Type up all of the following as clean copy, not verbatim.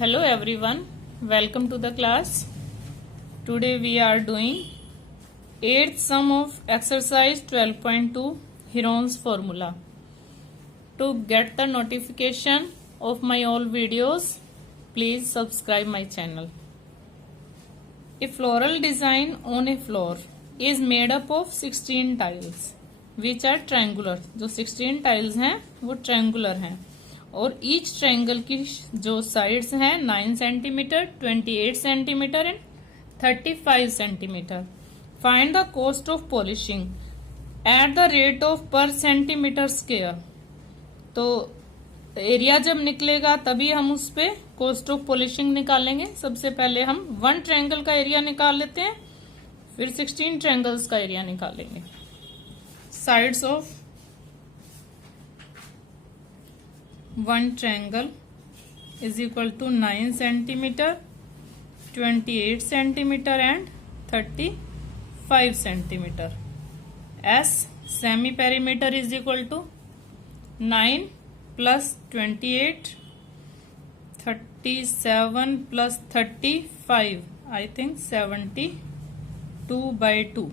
Hello everyone, welcome to the class. Today we are doing 8th sum of exercise 12.2 Heron's formula. To get the notification of my all videos, please subscribe my channel. A floral design on a floor is made up of 16 tiles which are triangular. जो 16 tiles हैं वो triangular हैं और each triangle की जो sides हैं 9 centimetre, 28 centimetre and 35 centimetre. Find the cost of polishing at the rate of पर centimetre square. तो एरिया जब निकलेगा तभी हम उस पे कॉस्ट ऑफ पॉलिशिंग निकालेंगे. सबसे पहले हम 1 ट्रायंगल का एरिया निकाल लेते हैं, फिर 16 ट्रायंगल्स का एरिया निकालेंगे. Sides of 1 triangle is equal to 9 centimeter, 28 centimeter and 35 centimeter. S semi perimeter is equal to 9 plus 28, 37 plus 35, I think 72 by 2,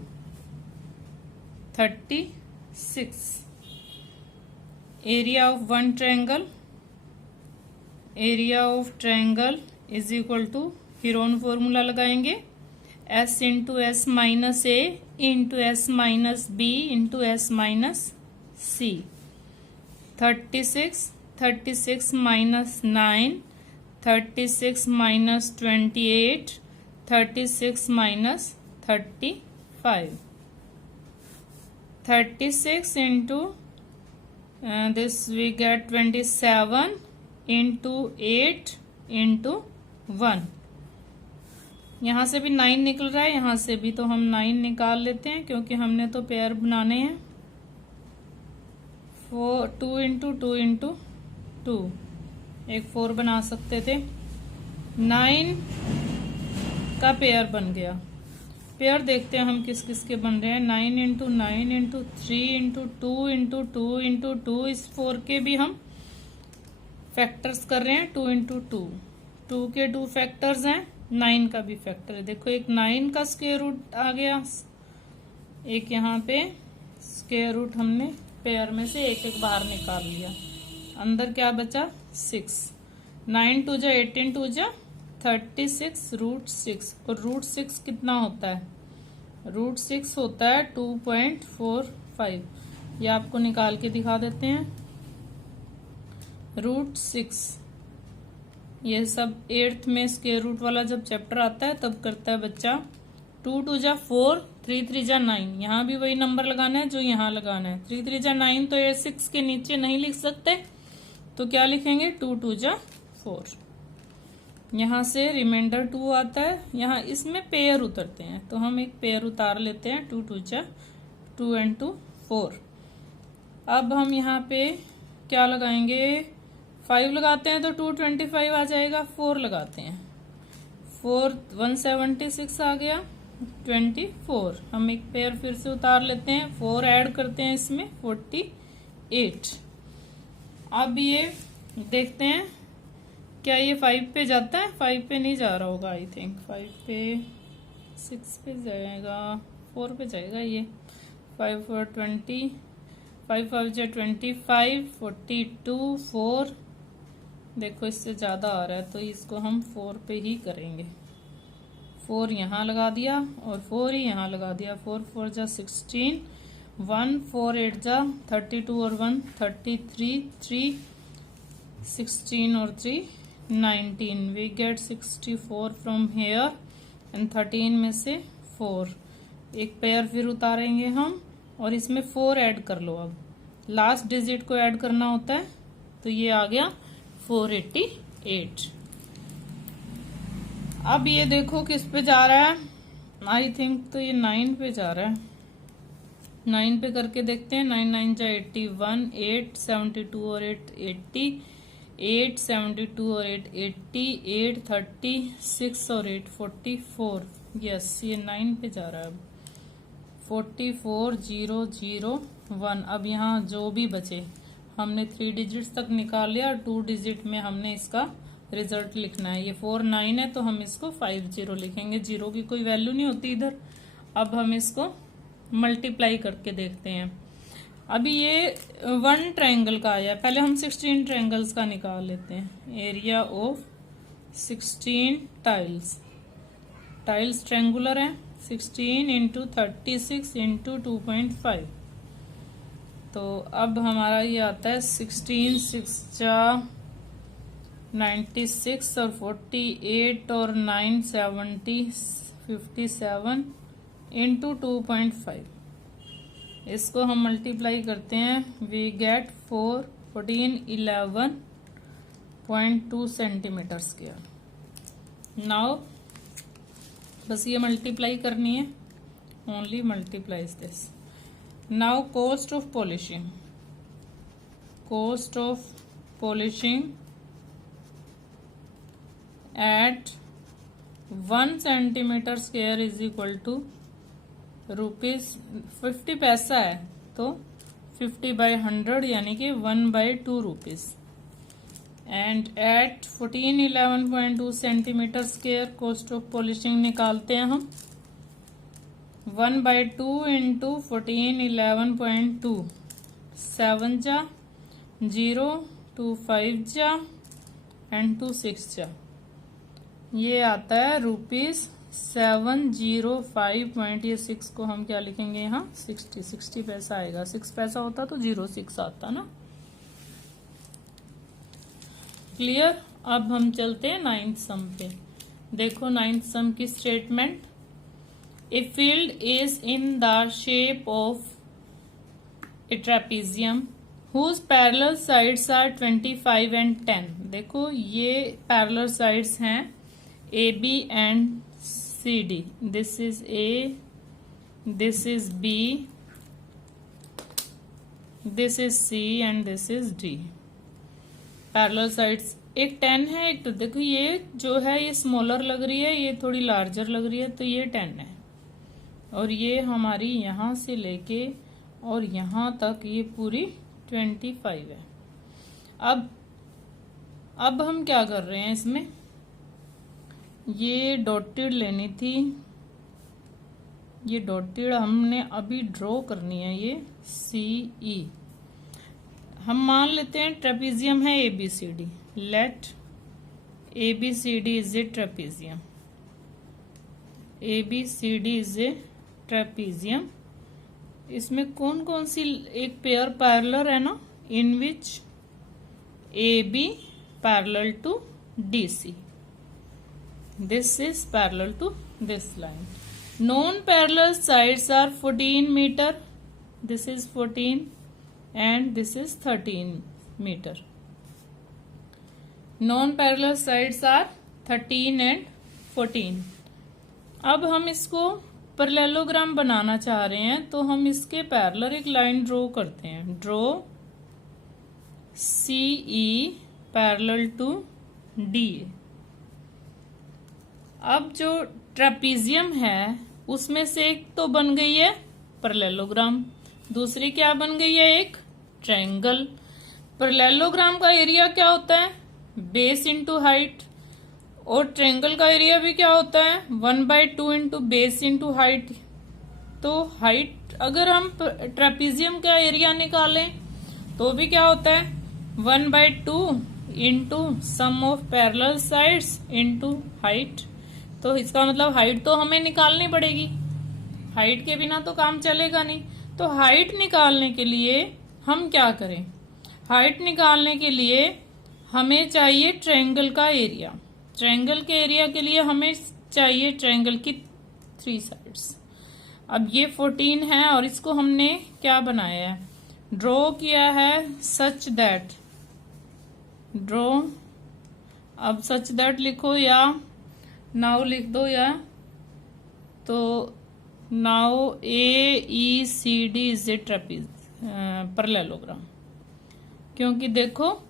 36. Area of 1 triangle, area of triangle is equal to Heron formula लगाएंगे S into S minus A into S minus B into S minus C. 36 minus 9, 36 minus 28, 36 minus 35. 36 into this we get 27 into 8 into 1. यहाँ से भी 9 निकल रहा है, यहाँ से भी तो हम 9 निकाल लेते हैं क्योंकि हमने तो पेयर बनाने हैं. 2 into 2 into 2 एक 4 बना सकते थे. 9 का पेयर बन गया. पेयर देखते हैं हम किस किस के बन रहे हैं. 9 into 9 into 3 into 2 into 2 into 2. इस 4 के भी हम फैक्टर्स कर रहे हैं. 2 इंटू 2, 2 के 2 फैक्टर्स हैं, 9 का भी फैक्टर है. देखो एक 9 का स्क्वायर रूट आ गया, एक यहाँ पे स्क्वायर रूट हमने पेयर में से एक एक बाहर निकाल लिया. अंदर क्या बचा 6. 9 2 जा 18 2 जा 36 रूट 6. और रूट 6 कितना होता है? रूट 6 होता है 2.45. ये आपको निकाल के दिखा देते हैं. रूट 6 ये सब 8th में स्क्वायर रूट वाला जब चैप्टर आता है तब करता है बच्चा. 2 2 जा 4, 3 3 जा 9. यहाँ भी वही नंबर लगाना है जो यहाँ लगाना है. 3 3 जा 9 तो 6 के नीचे नहीं लिख सकते, तो क्या लिखेंगे 2 2 जा 4. यहाँ से रिमाइंडर 2 आता है. यहाँ इसमें पेयर उतरते हैं तो हम एक पेयर उतार लेते हैं. 2 2 जा 2 and 2 4. अब हम यहाँ पे क्या लगाएंगे? 5 लगाते हैं तो 225 आ जाएगा. 4 लगाते हैं 4 176 आ गया. 24 हम एक पेयर फिर से उतार लेते हैं. 4 ऐड करते हैं इसमें 48. अब ये देखते हैं क्या ये 5 पे जाता है? 5 पे नहीं जा रहा होगा. आई थिंक 5 पे 6 पे जाएगा, 4 पे जाएगा. ये 5 4 20, 5 5 जा 25, 42 4. देखो इससे ज्यादा आ रहा है तो इसको हम 4 पे ही करेंगे. 4 यहाँ लगा दिया और 4 ही यहाँ लगा दिया. 4 4 जा 16, 1 4 8 जा 32 और 1 33, 3 16 और 3 19. we get 64 from here and 13 में से 4. एक पेयर फिर उतारेंगे हम और इसमें 4 ऐड कर लो. अब लास्ट डिजिट को ऐड करना होता है तो ये आ गया 488. अब ये देखो किस पे जा रहा है. आई थिंक तो ये 9 पे जा रहा है. 9 पे करके देखते हैं. 9 9 जा 81, 8 72 और 8 80, 8 72 और 8 80, 8 36 और 8 44. यस ये 9 पे जा रहा है. अब 44 0 0 1. अब यहाँ जो भी बचे हमने 3 डिजिट्स तक निकाल लिया और 2 डिजिट में हमने इसका रिजल्ट लिखना है। ये 4 9 है तो हम इसको 5 0 लिखेंगे, जीरो की कोई वैल्यू नहीं होती इधर। अब हम इसको मल्टीप्लाई करके देखते हैं। अभी ये 1 ट्रायंगल का आया, पहले हम 16 ट्रायंगल्स का निकाल लेते हैं। Area of 16 tiles, tiles triangular है, 16 इंटू 36 इंटू 2.5। तो अब हमारा ये आता है 16 6 96 और 48 और 9 70 57 इंटू 2.5। इसको हम मल्टीप्लाई करते हैं, we get 14 11.2 centimetre square. Now बस ये मल्टीप्लाई करनी है, only multiplies this. Now cost of polishing, cost of polishing at 1 centimetre square is equal to ₹50 पैसा है तो 50/100 यानी कि 1/2 rupees. And at 14 11.2 centimetre square cost of polishing निकालते हैं हम। 1/2 इंटू 14 11.2, 7 जा 0 2 5 जा एंड 2 6 जा, ये आता है ₹705 ये 6 को हम क्या लिखेंगे यहाँ 60 पैसा आएगा। 6 पैसा होता तो 06 आता ना। क्लियर। अब हम चलते हैं 9th सम पे। देखो 9th सम की statement, a field is in the shape of A trapezium whose parallel sides are 25 and 10। देखो ये पैरेलल साइड्स हैं AB and CD, this is A, this is B, this is C and this is D। Parallel sides एक 10 है, एक तो देखो ये जो है ये स्मॉलर लग रही है, ये थोड़ी लार्जर लग रही है, तो ये 10 है। और ये हमारी यहां से लेके और यहां तक ये पूरी 25 है। अब हम क्या कर रहे हैं इसमें, ये डॉटेड लेनी थी, ये डॉटेड हमने अभी ड्रॉ करनी है। ये CE हम मान लेते हैं ट्रेपीजियम है ABCD। Let ABCD is a trapezium, ABCD is a trapezium. इसमें कौन कौन सी एक पेयर पैरेलल है ना, in which AB parallel to DC, this is parallel to this line। Non-parallel sides are 14 meter, this is 14 and this is 13 meter। Non-parallel sides are 13 and 14। अब हम इसको पैरेललोग्राम बनाना चाह रहे हैं तो हम इसके पैरेलल एक लाइन ड्रॉ करते हैं। Draw CE parallel to DA। अब जो ट्रेपीजियम है उसमें से एक तो बन गई है पैरेललोग्राम, दूसरी क्या बन गई है, एक ट्रायंगल। पैरेललोग्राम का एरिया क्या होता है, बेस इंटू हाइट, और ट्रायंगल का एरिया भी क्या होता है 1/2 इंटू बेस इंटू हाइट। तो हाइट अगर हम ट्रेपीजियम का एरिया निकालें तो भी क्या होता है 1/2 into sum of parallel sides into height. तो इसका मतलब हाइट तो हमें निकालनी पड़ेगी, हाइट के बिना तो काम चलेगा नहीं। तो हाइट निकालने के लिए हम क्या करें, हाइट निकालने के लिए हमें चाहिए ट्रायंगल का एरिया। ट्रायंगल के एरिया के लिए हमें चाहिए ट्रायंगल की 3 साइड्स। अब ये 14 है और इसको हमने क्या बनाया है, ड्रॉ किया है सच दैट। ड्रॉ, अब सच दैट लिखो या नाउ लिख दो, या तो now AECD is a trapezium parallelogram, क्योंकि देखो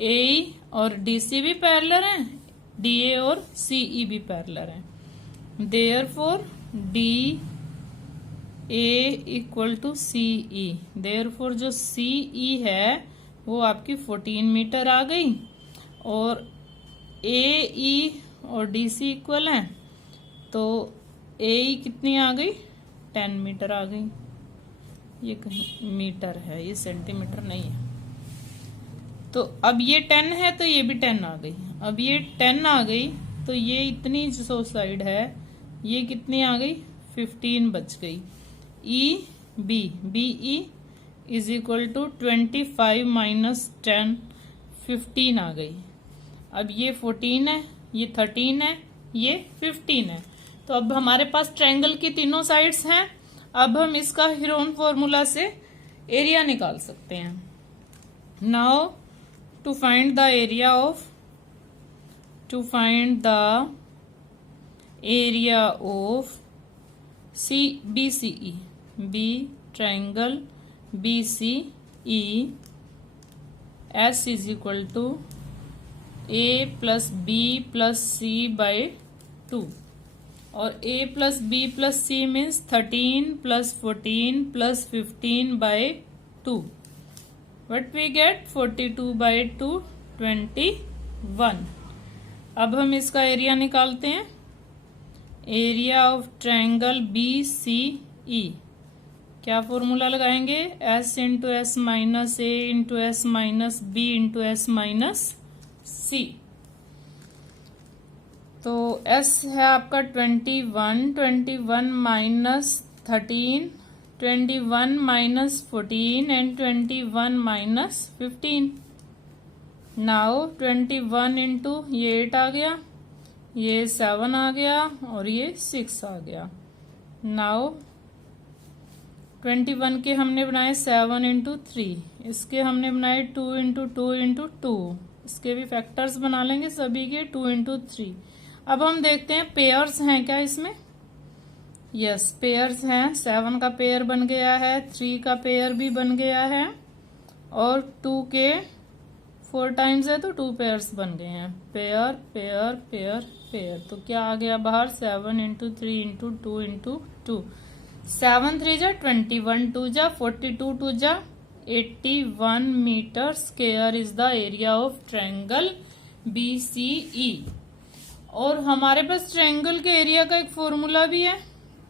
AE और DC भी पैरेलल हैं, DA और CE भी पैरेलल हैं। Therefore DA equal to CE। Therefore जो CE है वो आपकी 14 मीटर आ गई और ए ई और डी सी इक्वल है, तो ए ई कितनी आ गई, 10 मीटर आ गई। ये कहीं मीटर है, ये सेंटीमीटर नहीं है। तो अब ये 10 है तो ये भी 10 आ गई। अब ये 10 आ गई तो ये इतनी जो साइड है ये कितनी आ गई, 15 बच गई। E B, B E is equal to 25 minus 10, 15 आ गई। अब ये 14 है, ये 13 है, ये 15 है। तो अब हमारे पास ट्रायंगल की तीनों साइड्स हैं। अब हम इसका हीरोन फॉर्मूला से एरिया निकाल सकते हैं। Now to find the area of C B C E, B triangle B C E, S is equal to A plus B plus C by 2, और a plus B plus C means 13 plus 14 plus 15 by 2, what we get 42 by 2, 21। अब हम इसका area निकालते हैं। Area of triangle B C E, क्या formula लगाएंगे, s into S minus ए into S minus B into S minus C. तो s है आपका 21 minus 13, 21 minus 14 and 21 minus 15। Now 21 into ये 8 आ गया, ये 7 आ गया और ये 6 आ गया। नाउ 21 के हमने बनाए 7 इंटू 3, इसके हमने बनाए 2 इंटू 2 इंटू 2, इसके भी फैक्टर्स बना लेंगे सभी के 2 इंटू 3। अब हम देखते हैं पेयर्स हैं क्या इसमें। यस, पेयर्स हैं। 7 का पेयर बन गया है, 3 का पेयर भी बन गया है, और 2 के 4 टाइम्स है तो 2 पेयर्स बन गए हैं। पेयर पेयर पेयर पेयर, तो क्या आ गया बाहर, 7 इंटू 3 इंटू 2 इंटू 2। 7 3 जा 21, 2 जा 42, 2 जा 81 metre square is the area of triangle BCE। और हमारे पास ट्रायंगल के एरिया का एक फॉर्मूला भी है।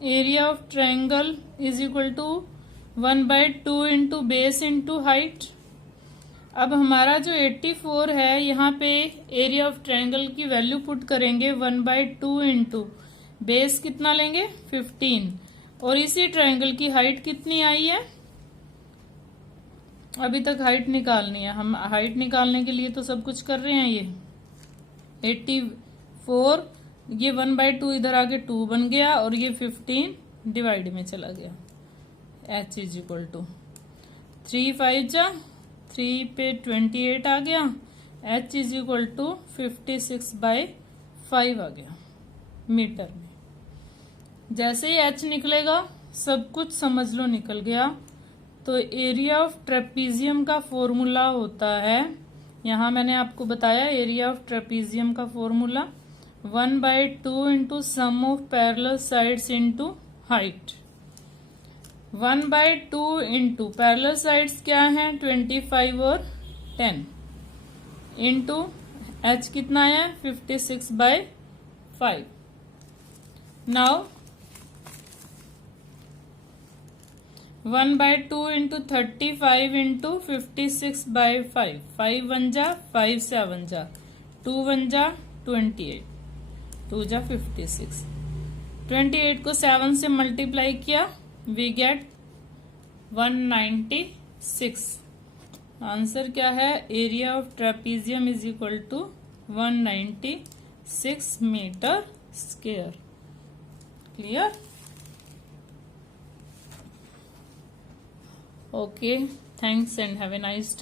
Area of triangle is equal to 1/2 into base into height. अब हमारा जो 84 है यहाँ पे एरिया ऑफ ट्रायंगल की वैल्यू पुट करेंगे 1/2 इंटू बेस कितना लेंगे 15, और इसी ट्रायंगल की हाइट कितनी आई है, अभी तक हाइट निकालनी है। हम हाइट निकालने के लिए तो सब कुछ कर रहे हैं। ये 84, ये 1/2 इधर आके 2 बन गया, और ये 15 डिवाइड में चला गया। h इज इक्वल टू 3 5 जा 3 पे 28 आ गया। h इज इक्वल टू 56/5 आ गया मीटर में। जैसे ही h निकलेगा सब कुछ समझ लो निकल गया। तो एरिया ऑफ ट्रेपीजियम का फॉर्मूला होता है, यहाँ मैंने आपको बताया एरिया ऑफ ट्रेपीजियम का formula 1/2 into sum of parallel sides into height. 1/2 into parallel sides क्या है 25 और 10 इंटू h कितना है 56/5। नाउ 1/2 इंटू 35 इंटू 56/5, 5 1 जा 5 7 जा 2 1 जा 28, 2 जा 56। 28 को 7 से मल्टीप्लाई किया, वी गेट 196। आंसर क्या है, area of trapezium is equal to 196 metre square. Clear? Okay, thanks and have a nice day.